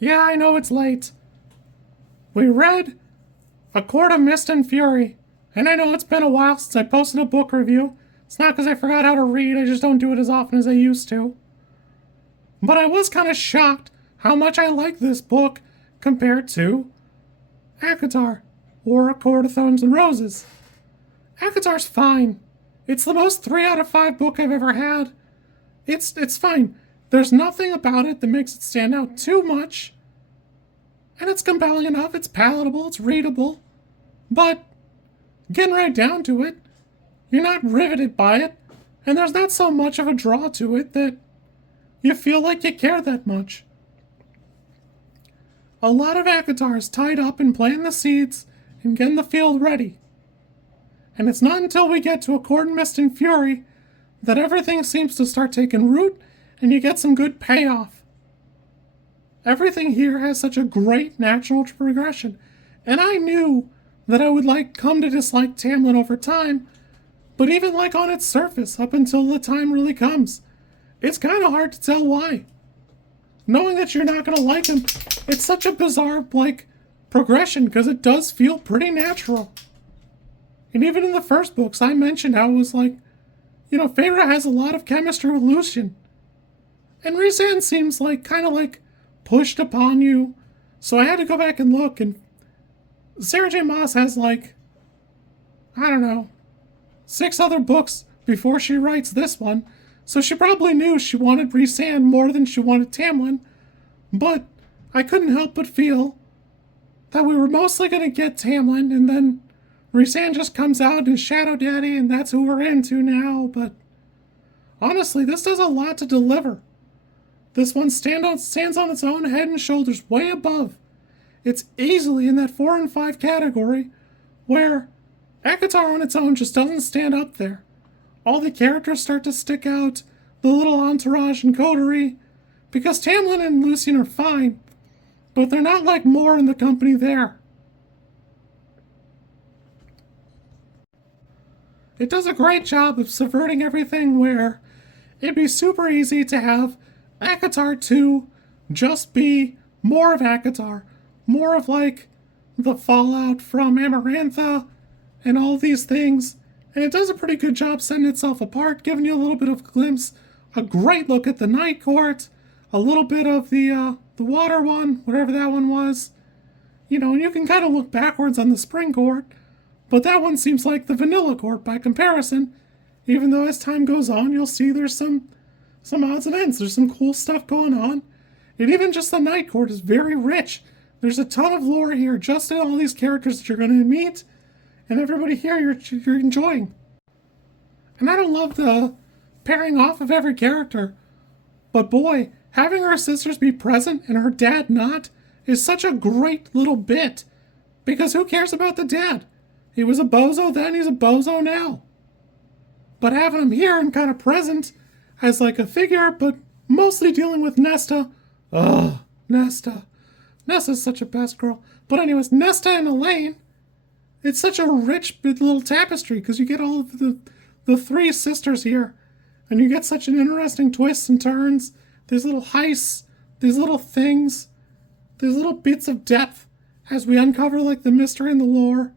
Yeah, I know it's late. We read A Court of Mist and Fury, and I know it's been a while since I posted a book review. It's not because I forgot how to read, I just don't do it as often as I used to. But I was kind of shocked how much I like this book compared to ACOTAR, or A Court of Thorns and Roses. ACOTAR's fine. It's the most 3 out of 5 book I've ever had. It's fine. There's nothing about it that makes it stand out too much. And it's compelling enough, it's palatable, it's readable. But, getting right down to it, you're not riveted by it, and there's not so much of a draw to it that you feel like you care that much. A lot of ACOTAR is tied up in planting the seeds and getting the field ready. And it's not until we get to A Court of Mist and Fury that everything seems to start taking root and you get some good payoff. Everything here has such a great natural progression, and I knew that I would come to dislike Tamlin over time, but even on its surface, up until the time really comes, it's kind of hard to tell why. Knowing that you're not going to like him, it's such a bizarre, progression, because it does feel pretty natural. And even in the first books, I mentioned how it was Feyre has a lot of chemistry with Lucian. And Rhysand seems pushed upon you. So I had to go back and look, and Sarah J Maas has I don't know, 6 other books before she writes this one. So she probably knew she wanted Rhysand more than she wanted Tamlin. But I couldn't help but feel that we were mostly going to get Tamlin, and then Rhysand just comes out as Shadow Daddy, and that's who we're into now. But honestly, this does a lot to deliver. This one stands on its own head and shoulders way above. It's easily in that 4 and 5 category, where ACOTAR on its own just doesn't stand up there. All the characters start to stick out, the little entourage and coterie, because Tamlin and Lucian are fine, but they're not more in the company there. It does a great job of subverting everything where it'd be super easy to have ACOTAR 2 just be more of ACOTAR, more of the fallout from Amarantha and all these things, and it does a pretty good job setting itself apart, giving you a little bit of a glimpse, a great look at the Night Court, a little bit of the water one, whatever that one was, and you can kind of look backwards on the Spring Court, but that one seems like the Vanilla Court by comparison, even though as time goes on, you'll see there's some odds and ends. There's some cool stuff going on. And even just the Night Court is very rich. There's a ton of lore here, just in all these characters that you're going to meet, and everybody here you're enjoying. And I don't love the pairing off of every character, but boy, having her sisters be present and her dad not is such a great little bit. Because who cares about the dad? He was a bozo then, he's a bozo now. But having him here and kind of present as a figure, but mostly dealing with Nesta. Ugh, Nesta. Nesta's such a best girl. But anyways, Nesta and Elaine, it's such a rich little tapestry because you get all of the 3 sisters here. And you get such an interesting twists and turns. These little heists, these little things, these little bits of depth as we uncover the mystery and the lore.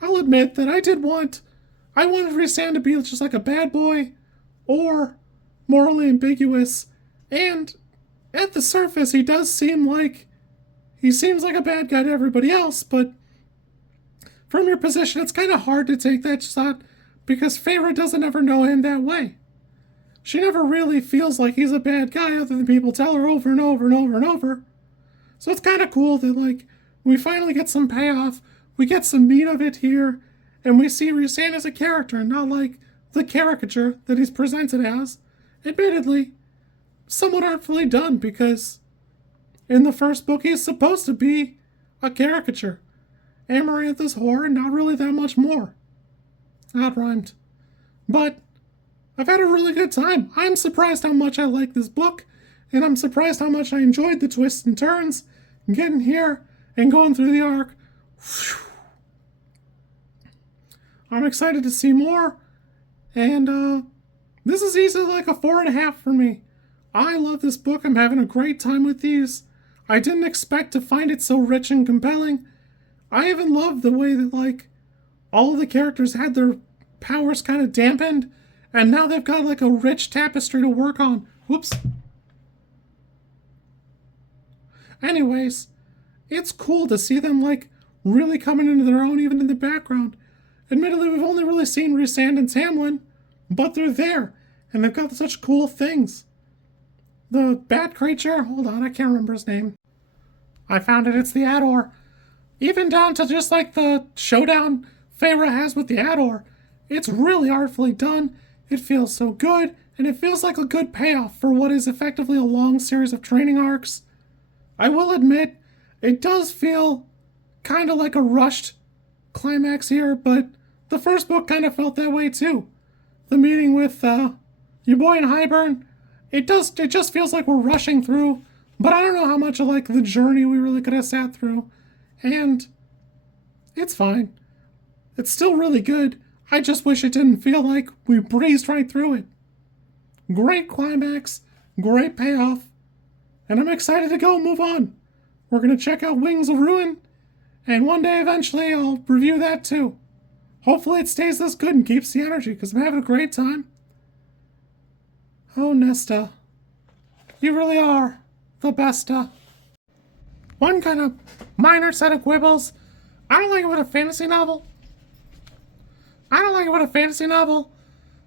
I'll admit that I wanted Rhysand to be just a bad boy or morally ambiguous, and at the surface he does seem like a bad guy to everybody else, but from your position it's kind of hard to take that shot because Feyre doesn't ever know him that way. She never really feels like he's a bad guy other than people tell her over and over and over and over. So it's kind of cool that we finally get some payoff. We get some meat of it here, and we see Rhysand as a character, not the caricature that he's presented as. Admittedly, somewhat artfully done, because in the first book he's supposed to be a caricature. Amarantha's whore, and not really that much more. That rhymed. But I've had a really good time. I'm surprised how much I like this book, and I'm surprised how much I enjoyed the twists and turns, and getting here and going through the arc. Whew. I'm excited to see more, and this is easily a 4.5 for me. I love this book. I'm having a great time with these. I didn't expect to find it so rich and compelling. I even loved the way that, like, all of the characters had their powers kind of dampened, and now they've got, like, a rich tapestry to work on. Whoops. Anyways, it's cool to see them, like, really coming into their own even in the background. Admittedly, we've only really seen Rhysand and Tamlin, but they're there, and they've got such cool things. The bat creature, hold on, I can't remember his name. I found it, it's the Ador. Even down to just like the showdown Feyre has with the Ador. It's really artfully done, it feels so good, and it feels like a good payoff for what is effectively a long series of training arcs. I will admit, it does feel kind of like a rushed climax here, but the first book kind of felt that way too. The meeting with your boy in Highburn, it just feels like we're rushing through, but I don't know how much of like the journey we really could have sat through, and it's fine. It's still really good. I just wish it didn't feel like we breezed right through it. Great climax, great payoff, and I'm excited to go move on. We're gonna check out Wings of Ruin, and one day eventually I'll review that too. Hopefully it stays this good and keeps the energy, because I'm having a great time. Oh, Nesta. You really are the besta. One kind of minor set of quibbles. I don't like it when a fantasy novel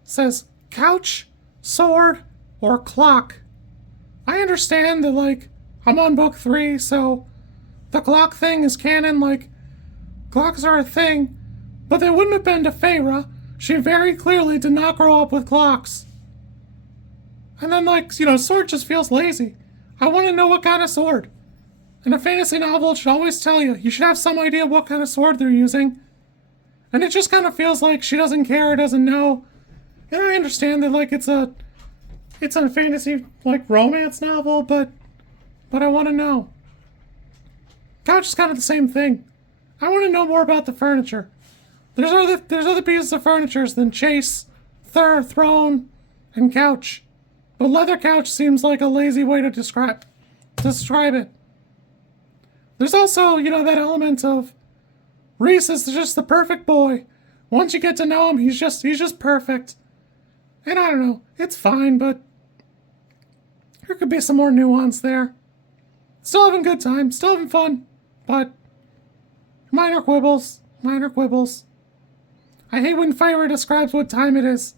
says couch, sword, or clock. I understand that, like, I'm on book 3, so the clock thing is canon, like, clocks are a thing, but they wouldn't have been to Feyre. She very clearly did not grow up with clocks. And then, like, sword just feels lazy. I want to know what kind of sword. In a fantasy novel, it should always tell you. You should have some idea what kind of sword they're using. And it just kind of feels like she doesn't care, doesn't know. And I understand that, like, it's a fantasy, like, romance novel, but I want to know. Couch is kind of the same thing. I want to know more about the furniture. There's other pieces of furniture than chase, throne, and couch. But leather couch seems like a lazy way to describe it. There's also, that element of Rhys is just the perfect boy. Once you get to know him, he's just perfect. And I don't know, it's fine, but there could be some more nuance there. Still having a good time, still having fun, but minor quibbles. I hate when Feyre describes what time it is.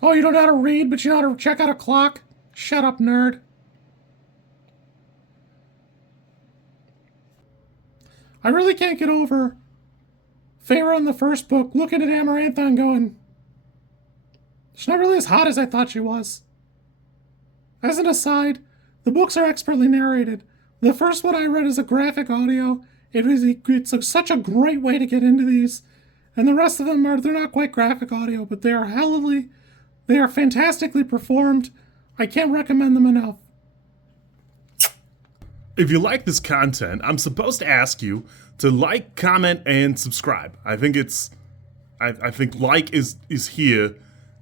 Oh, you don't know how to read, but you know how to check out a clock? Shut up, nerd. I really can't get over Feyre in the first book looking at Amarantha and going, she's not really as hot as I thought she was. As an aside, the books are expertly narrated. The first one I read is a graphic audio. It's such a great way to get into these. And the rest of them they're not quite graphic audio, but they are fantastically performed. I can't recommend them enough. If you like this content, I'm supposed to ask you to like, comment, and subscribe. I think like is here,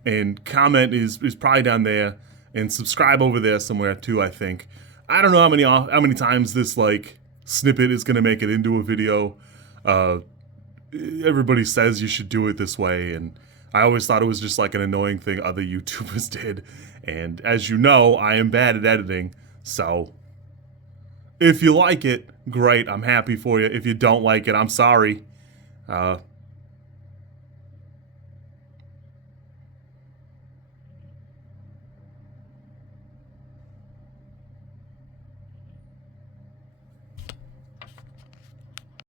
and comment is probably down there, and subscribe over there somewhere too, I think. I don't know how many times this, like, snippet is gonna make it into a video. Everybody says you should do it this way, and I always thought it was just like an annoying thing other YouTubers did. And as you know, I am bad at editing, so if you like it, great, I'm happy for you. If you don't like it, I'm sorry.